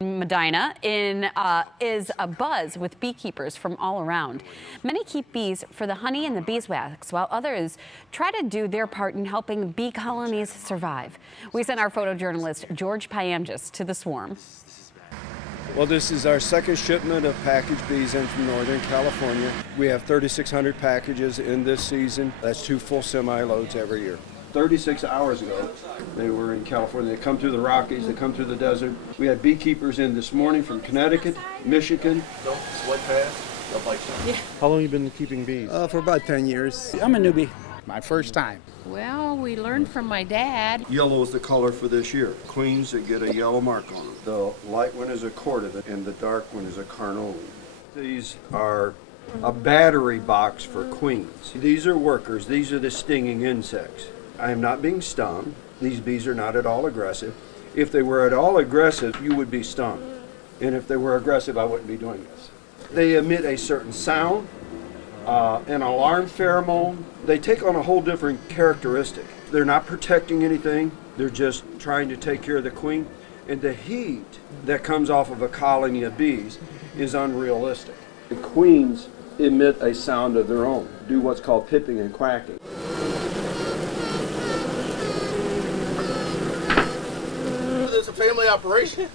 Medina is abuzz with beekeepers from all around. Many keep bees for the honey and the beeswax, while others try to do their part in helping bee colonies survive. We sent our photojournalist George Payamgis to the swarm. Well, this is our second shipment of packaged bees in from Northern California. We have 3,600 packages in this season. That's 2 full semi-loads every year. 36 hours ago, they were in California. They come through the Rockies, they come through the desert. We had beekeepers in this morning from Connecticut, Michigan. Don't sweat fast, don't like sun. Yeah. How long have you been keeping bees? For about 10 years. I'm a newbie. My first time. Well, we learned from my dad. Yellow is the color for this year. Queens that get a yellow mark on them. The light one is a cordet and the dark one is a carnole. These are a battery box for queens. These are workers. These are the stinging insects. I am not being stung. These bees are not at all aggressive. If they were at all aggressive, you would be stung. And if they were aggressive, I wouldn't be doing this. They emit a certain sound, an alarm pheromone. They take on a whole different characteristic. They're not protecting anything. They're just trying to take care of the queen. And the heat that comes off of a colony of bees is unrealistic. The queens emit a sound of their own, do what's called piping and quacking. It's a family operation.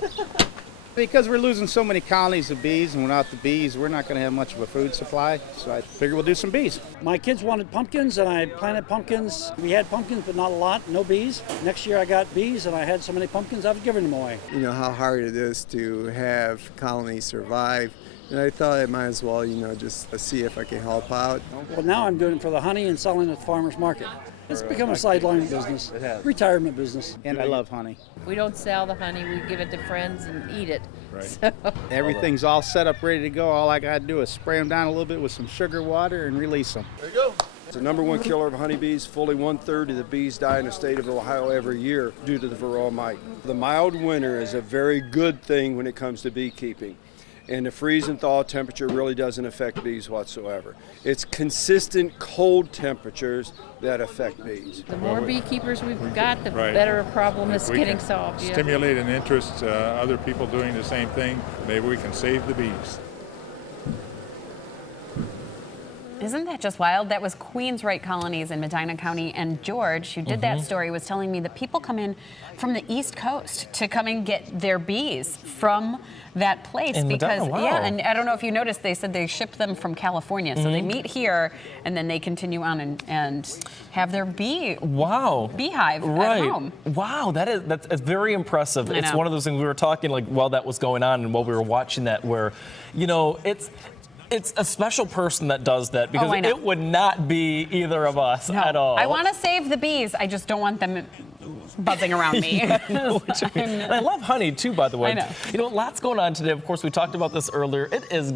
Because we're losing so many colonies of bees, and without the bees, we're not going to have much of a food supply. So I figure we'll do some bees. My kids wanted pumpkins, and I planted pumpkins. We had pumpkins, but not a lot, no bees. Next year I got bees, and I had so many pumpkins, I was giving them away. You know how hard it is to have colonies survive. And I thought I might as well, just see if I can help out. Well, now I'm doing it for the honey and selling at the farmer's market. It's become a sideline business, retirement business. And I love honey. We don't sell the honey, we give it to friends and eat it. Right. So. Everything's all set up, ready to go. All I got to do is spray them down a little bit with some sugar water and release them. There you go. It's the #1 killer of honeybees. Fully 1/3 of the bees die in the state of Ohio every year due to the varroa mite. The mild winter is a very good thing when it comes to beekeeping. And the freeze and thaw temperature really doesn't affect bees whatsoever. It's consistent cold temperatures that affect bees. The more beekeepers we've got, the better a problem is getting solved. Yeah. Stimulate an interest, other people doing the same thing, maybe we can save the bees. Isn't that just wild? That was Queen's Right Colonies in Medina County, and George, who did that story, was telling me that people come in from the East Coast to come and get their bees from that place because yeah, and I don't know if you noticed, they said they ship them from California, so they meet here and then they continue on and have their beehive at home. Wow, that's very impressive. It's one of those things we were talking like while that was going on and while we were watching that, where it's a special person that does that, because it would not be either of us at all. I want to save the bees. I just don't want them buzzing around me. And I love honey too, by the way. I know. Lots going on today. Of course, we talked about this earlier. It is